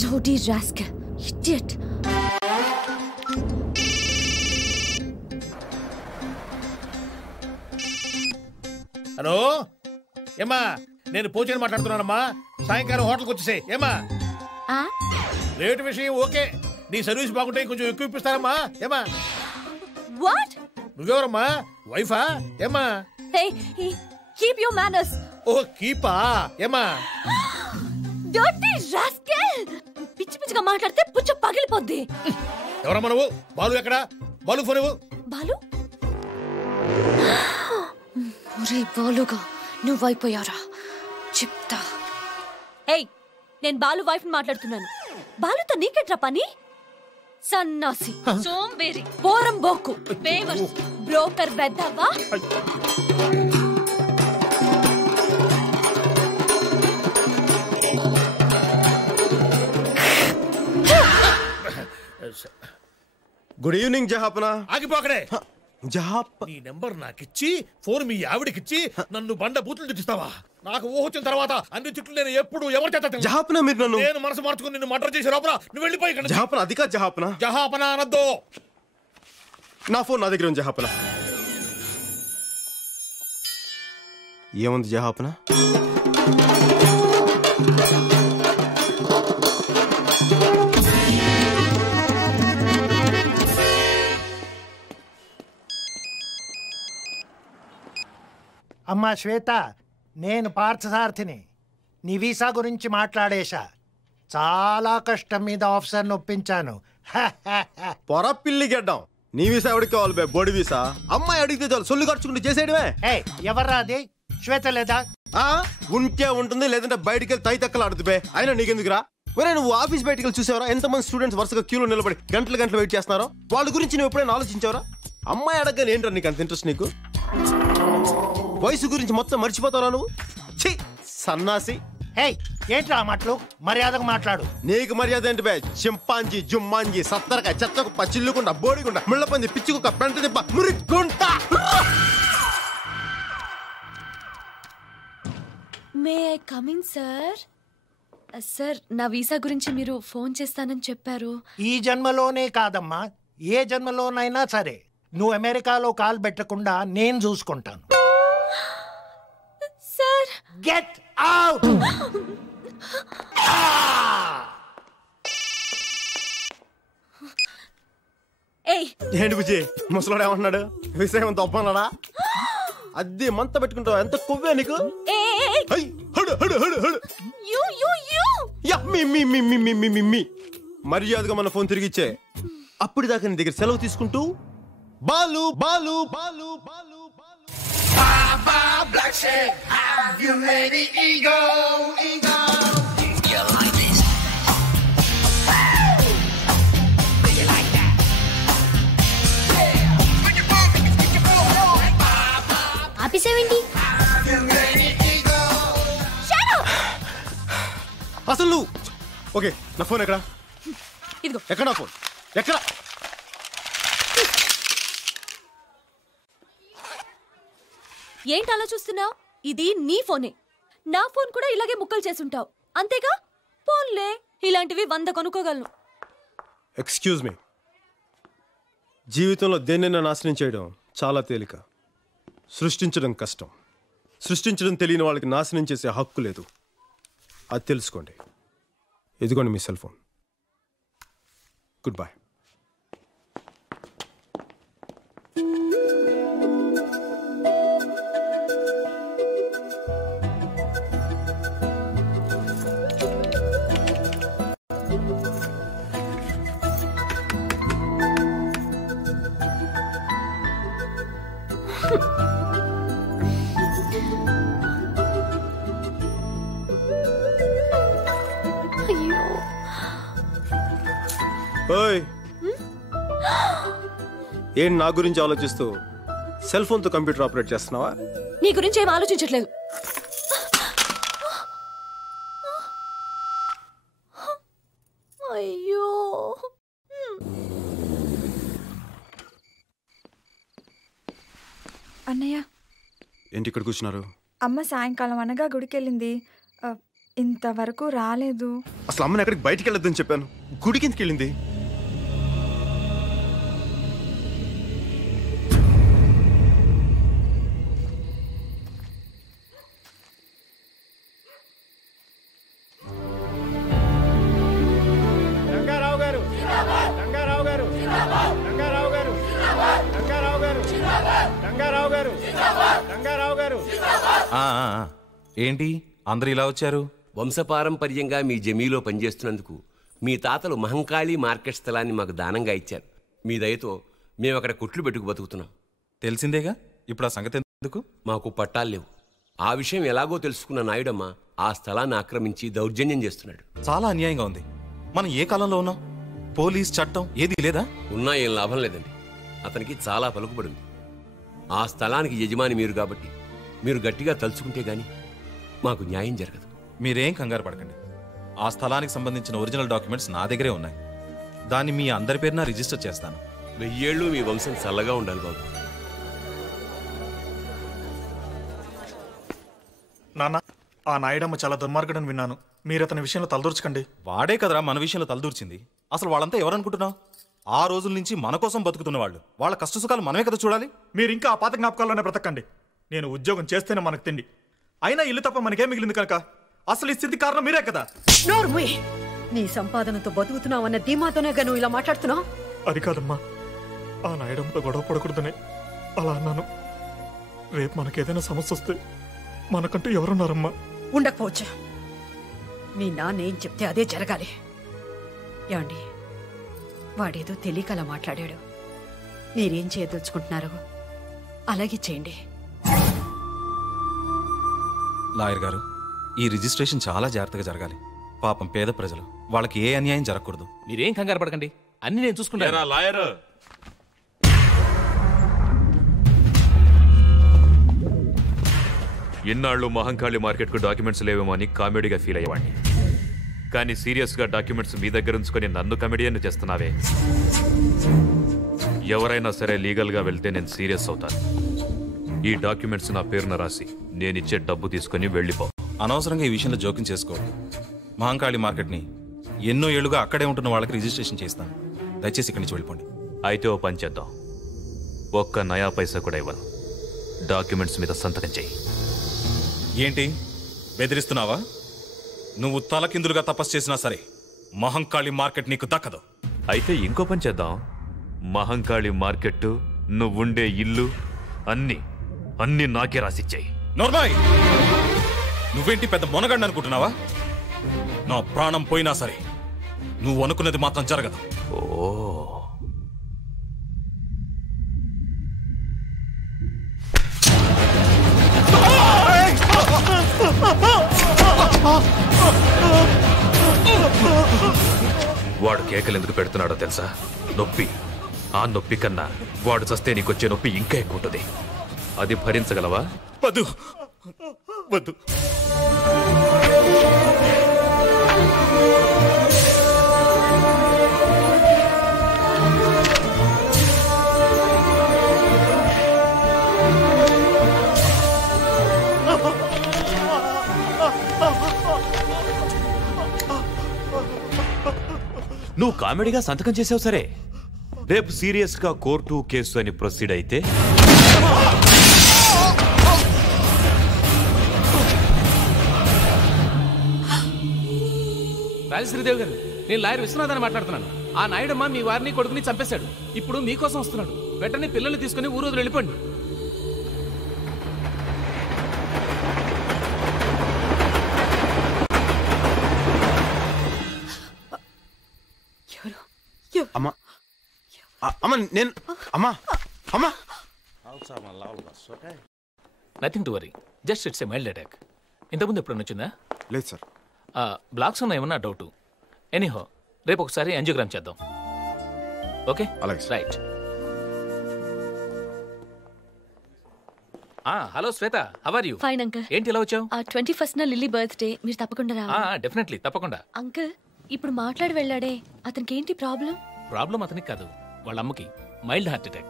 Rowdy rascal. Idiot. Hello ఏమా, నేను పోచని మాట్లాడుతున్నానమ్మా. సాయంకాలం హోటల్కి వచ్చేసే ఏమా. రేటు విషయం ఓకే, నీ సర్వీస్ బాగుంటే కొంచెం ఎక్కువ ఇప్పిస్తారమ్మా ఏమా. What? నువ్వెవరమ్మా, వైఫా ఏమా? Hey, keep your manners. ఓ కీపా ఏమా. Dirty rascal. పిచ్చి పిచ్చిగా మాట్లాడితే పుచ్చ పగిలిపోద్ది. ఎవరమ్మా నువ్వు? బాలు ఎక్కడా? బాలు ఫోన్ ఇవ్వు. బాలు? ఒరే బాలుగా నువ్వైపోయారా చెప్తా. ఏయ్, నేను బాలు వైఫ్ మాట్లాడుతున్నాను. బాలుతో నీకెట్రా పని? సన్నాసి, సోంబేరి, పోరం బోకు, బేవర్స్, బ్రోకర్ బెద్దవ్వా. గుడ్ ఈవినింగ్ జహాపనా. ఆగిపోకడే. జహాప నీ నెంబర్ నాకిచ్చి ఫోన్ మీ ఆవిడకిచ్చి నన్ను బండ బూతులు తెచ్చిస్తావా? నాకు ఊహ వచ్చిన తర్వాత అన్ని చుట్టూ నేను ఎప్పుడు ఎవరి చేత జహాపనా మీరు నన్ను. నేను మనసు మార్చుకుని నిన్ను మర్డర్ చేసే లోపల నువ్వు వెళ్ళిపోయి. జహాపనా అది కాదు జహాపనా. జహాపనా అనద్దు. నా ఫోన్ నా దగ్గర ఉంది జహాపనా. ఏముంది జహాపనా? అమ్మా శ్వేత, నేను పార్థసారథిని. నీ వీసా గురించి మాట్లాడేశా. చాలా కష్టం మీద ఆఫీసర్ని ఒప్పించాను. పొర పిల్లి గెడ్డాం. నీ వీసా ఎవరికి కావాలి బే? బోడి వీసా. అమ్మాయి అడిగితే చాలు సొల్లు ఖర్చుకుంటూ చేసేయడమే. ఎవర్రా అది? శ్వేత లేదా? ఉంటే ఉంటుంది, లేదంటే బయటికి వెళ్ళి తై తక్కలు ఆడుతు బే. అయినా నీకెందుకురా? ఒరే నువ్వు ఆఫీస్ బయటికి వెళ్ళి చూసావరా ఎంతమంది స్టూడెంట్స్ వరుసగా క్యూలో నిలబడి గంటలు గంటలు వెయిట్ చేస్తున్నారో? వాళ్ళ గురించి నువ్వు ఎప్పుడైనా ఆలోచించావరా? అమ్మాయి అడగని ఏంట్రా నీకు అంత ఇంట్రెస్ట్? నీకు వయసు గురించి మొత్తం మర్చిపోతావరా నువ్వు? ఛీ సన్నాసి. ఏంట్రా మాటలు? మర్యాదగా మాట్లాడు. నీకు మర్యాద ఏంటి బే? చింపాంజీ, జుమ్మాంజీ, సత్తరకాయ, చెత్తకుప్ప, చిల్లుకుంట, బోడిగుంట, ముళ్ళపంది, పిచ్చుకుక్క, పెంట తిప్ప, మురిగుంట. May I coming sir? Sir, నా వీసా గురించి మీరు ఫోన్ చేస్తానని చెప్పారు. ఈ జన్మలోనే కాదమ్మా, ఏ జన్మలోనైనా సరే నువ్వు అమెరికాలో కాలు పెట్టకుండా నేను చూసుకుంటాను. Sir, get out. ఏంటి బుజ్జి ముసలాడు ఏమంటున్నాడు? విషయం తప్పన్నాడా? అద్దె మంత పెట్టుకుంటావు. ఎంత కొవ్వే నీకు? మర్యాదగా మన ఫోన్ తిరిగిచ్చే. అప్పుడు దాకా నీ దగ్గర సెలవు తీసుకుంటూ బాలు బాలు బాలు బాలు ఆపేసావేంటి? అసలు నువ్వు ఓకే. నా ఫోన్ ఎక్కడ? ఇదిగో. ఎక్కడ నా ఫోన్? ఎక్కడ? ఏంటి అలా చూస్తున్నావు? ఇది నీ ఫోనే. నా ఫోన్ కూడా ఇలాగే ముక్కలు చేసుంటావు అంతేగా? ఫోన్లే ఇలాంటివి 100 కొనుక్కోగలను. Excuse me. జీవితంలో దేన్నైనా నాశనం చేయడం చాలా తేలిక, సృష్టించడం కష్టం. సృష్టించడం తెలియని వాళ్ళకి నాశనం చేసే హక్కు లేదు. అది తెలుసుకోండి. ఇదిగోండి మీ సెల్ ఫోన్. Good bye. ఓయ్, ఏం నా గురించి ఆలోచిస్తూ సెల్ ఫోన్తో కంప్యూటర్ ఆపరేట్ చేస్తున్నావా? నీ గురించి ఏం ఆలోచించట్లేదు. అయ్యో, అన్నయ్య ఏంటి ఇక్కడ కూర్చున్నారు? అమ్మ సాయంకాలం అనగా గుడికెళ్ళింది. ఇంతవరకు రాలేదు. అసలు అమ్మని ఎక్కడికి బయటికి వెళ్ళొద్దని చెప్పాను. గుడికి ఎందుకు వెళ్ళింది? రంగారావు గారు, రంగారావు గారు, రంగారావు గారు, రంగారావు గారు, రంగారావు గారు, రంగారావు గారు. ఏంటి అందరు ఇలా వచ్చారు? వంశపారంపర్యంగా మీ జమీలో పనిచేస్తున్నందుకు మీ తాతలు మహంకాళి మార్కెట్ స్థలాన్ని మాకు దానంగా ఇచ్చారు. మీ దయతో మేము అక్కడ కొట్లు పెట్టుకు బతుకుతున్నాం. తెలిసిందేగా, ఇప్పుడు ఆ సంగతి ఎందుకు? మాకు పట్టాలు లేవు. ఆ విషయం ఎలాగో తెలుసుకున్న నాయుడమ్మ ఆ స్థలాన్ని ఆక్రమించి దౌర్జన్యం చేస్తున్నాడు. చాలా అన్యాయంగా ఉంది. మనం ఏ కాలంలో ఉన్నాం? పోలీస్ చట్టం ఏది లేదా? ఉన్నా ఏం లాభం లేదండి. అతనికి చాలా పలుకుబడింది. ఆ స్థలానికి యజమాని మీరు కాబట్టి మీరు గట్టిగా తలుచుకుంటే గాని మాకు న్యాయం జరగదు. మీరేం కంగారు పడకండి. ఆ స్థలానికి సంబంధించిన ఒరిజినల్ డాక్యుమెంట్స్ నా దగ్గరే ఉన్నాయి. దాన్ని మీ అందరి పేరున రిజిస్టర్ చేస్తాను. 1000 ఏళ్ళు మీ వంశం చల్లగా ఉండాలి బాబు. నాన్న, ఆ నాయుడమ్మ చాలా దుర్మార్గుడని విన్నాను. మీరు అతని విషయంలో తలదూర్చకండి. వాడే కదరా మన విషయంలో తలదూర్చింది. అసలు వాళ్ళంతా ఎవరనుకుంటున్నావు? ఆ రోజుల నుంచి మన కోసం బతుకుతున్న వాళ్ళు. వాళ్ళ కష్టసుఖాలు మనమే కదా చూడాలి. మీరు ఇంకా ఆ పాత జ్ఞాపకాల్లోనే బ్రతకండి. నేను ఉద్యోగం చేస్తేనే మనకు తిండి. అయినా ఇల్లు తప్ప మనకేం మిగిలింది కనుక అసలు ఈ స్థితి కారణం మీరే కదా. నీ సంపాదనతో బతుకుతున్నావన్న ధీమాతోనేగా నువ్వు ఇలా మాట్లాడుతున్నావు? అది కాదమ్మా, ఆ నాయుడంతో గొడవ పడకూడదనే అలా అన్నాను. రేపు మనకేదైనా సమస్య వస్తే మనకంటూ ఎవరున్నారమ్మా? ఉండకపోవచ్చా? మీ నాన్న ఏం చెప్తే అదే జరగాలి. ఏమండి, వాడేదో తెలియక అలా మాట్లాడాడు. మీరేం చేయదలుచుకుంటున్నారో అలాగే చేయండి. లాయర్ గారు, ఈ రిజిస్ట్రేషన్ చాలా జాగ్రత్తగా జరగాలి. పాపం పేద ప్రజలు, వాళ్ళకి ఏ అన్యాయం జరగకూడదు. మీరేం కంగారు పడకండి, అన్ని నేను చూసుకుంటాను. లాయర్, ఇన్నాళ్ళు మహంకాళి మార్కెట్కు డాక్యుమెంట్స్ లేవేమో అని కామెడీగా ఫీల్ అయ్యేవాడిని. కానీ సీరియస్గా డాక్యుమెంట్స్ మీ దగ్గర ఉంచుకొని నన్ను కమెడియన్ చేస్తున్నావే. ఎవరైనా సరే లీగల్గా వెళ్తే నేను సీరియస్ అవుతాను. ఈ డాక్యుమెంట్స్ నా పేరున రాసి నేనిచ్చే డబ్బు తీసుకుని వెళ్ళిపో. అనవసరంగా ఈ విషయంలో జోక్యం చేసుకోవద్దు. మహంకాళి మార్కెట్ని ఎన్నో ఏళ్లుగా అక్కడే ఉంటున్న వాళ్ళకి రిజిస్ట్రేషన్ చేస్తాను. దయచేసి ఇక్కడి నుంచి వెళ్ళిపోండి. అయితే ఓ పని చేద్దాం. ఒక్క నయా పైసా కూడా ఇవ్వను. డాక్యుమెంట్స్ మీద సంతకం చెయ్యి. ఏంటి బెదిరిస్తున్నావా? నువ్వు తలకిందులుగా తపస్సు చేసినా సరే మహంకాళి మార్కెట్ నీకు దక్కదు. అయితే ఇంకో పని చేద్దాం. మహంకాళి మార్కెట్, నువ్వుండే ఇల్లు అన్ని నాకే రాసిచ్చాయి. నోర్మాయ్, నువ్వేంటి పెద్ద మొనగండి అనుకుంటున్నావా? నా ప్రాణం పోయినా సరే నువ్వు అనుకున్నది మాత్రం జరగదు. ఓ, వాడు కేకలు ఎందుకు పెడుతున్నాడో తెలుసా? నొప్పి. ఆ నొప్పి కన్నా వాడు చస్తే నీకొచ్చే నొప్పి ఇంకా ఎక్కువ ఉంటుంది. అది భరించగలవా? వద్దు వద్దు. నువ్వు కామెడీగా సంతకం చేసావు సరే, రేపు సీరియస్ గా కోర్టు కేసు అని ప్రొసీడ్ అయితే రాజశ్రీదేవి గారు, నేను లాయర్ విశ్వనాథ్ మాట్లాడుతున్నాను. ఆ నాయుడమ్మ మీ వారిని కొడుకుని చంపేశాడు. ఇప్పుడు మీకోసం వస్తున్నాడు. వెంటనే పిల్లల్ని తీసుకుని ఊరు వదిలి వెళ్ళిపోండి. అమ్మా అమ్మా నేను అమ్మా అమ్మా nothing to worry, just it's a mild attack. ఇంతకుముందు ఎప్పుడు వచ్చిందా? లేదు సార్. బ్లాక్స్ ఉన్న ఏమన్నా డౌట్? ఎనీహో, రేపు ఒకసారి యాంజియోగ్రామ్ చేద్దాం. ఓకే, అలాగే right. Hello Shweta, how are you? Fine uncle. ఏంటి ఇలా వచ్చావు? 21st లిల్లీ బర్త్డే, మీరు తప్పకుండా రావాలి. డెఫినెట్లీ, తప్పకుండా. అంకుల్, ఇప్పుడు మాట్లాడి వెళ్ళాడే, అతనికి ఏంటి ప్రాబ్లం? ప్రాబ్లం అతనికి కాదు, వాళ్ళ అమ్మకి మైల్డ్ హార్ట్ అటాక్.